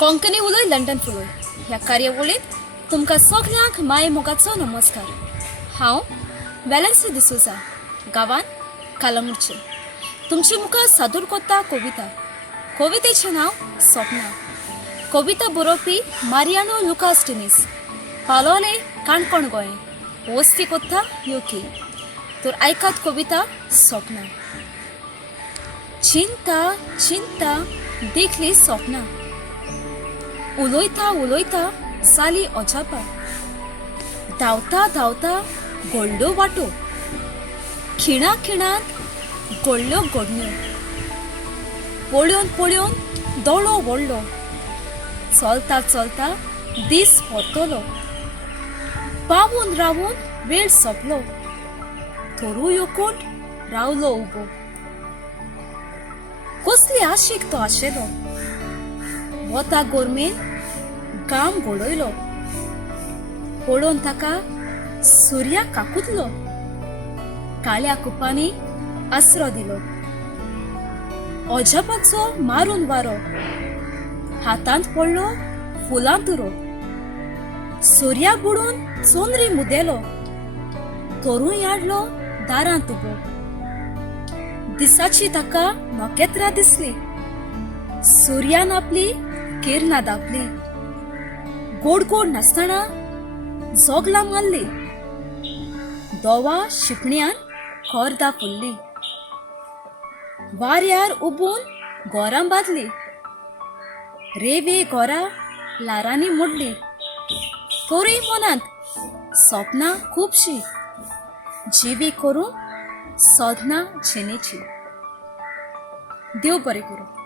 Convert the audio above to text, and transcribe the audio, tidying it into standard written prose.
Konkani उलोय London फुलोय ह्या कार्यावळीत तुमकां सगळ्यांक माये मोगाचो नमस्कार. हांव वेलेन्सी डिसोजा गांवांत कालामुरचे तुमचे मुखार सादूर कोत्ता कवितेचें नांव स्वप्ना. कविता बरोवपी मारियानो लुकास टिनीस, पालोले काणकोण गोंय, वस्ती कोत्ता यूके. तर आयकात कविता स्वप्ना. चिंता चिंता देखली स्वप्ना, उलोयता उलोयता जाली अजापा. धांवता धांवता घडल्यो वाटो, खिणा खिणांत घडल्यो घडण्यो. पळयोन पळयोन दोळो वळलो, चलता चलता दीस वतलो. पावून रावून वेळ सोंपलो, थोरू येवकून रावलो उबो. कसली आशीक तो आशेलो, वता गोरमेन गाम घडयलो. पळोवन ताका सुर्या काकुतलो, काळ्या कुपांनी आसरो दिलो. अजापाचो मारून वारो, हातांत पडलो फुलां तुरो. सुर्या बुडून चोनरी मुदेलो, तोरूय हाडलो दारांत उबो. दिसाची ताका नखेत्रां दिसली, सुर्यान आपली किरणां दापली. गोड गोड नासतना जोगलां मारली, दोवा शिपण्यान खोर फुल्ली. वाऱ्यार उबून गोरां बांदली, रेवे गोरा लारांनी मोडली. तोरूय मनांत स्वप्नां खूबशी, जिवी करूं सोदना जिणेची. देव बरें करूं.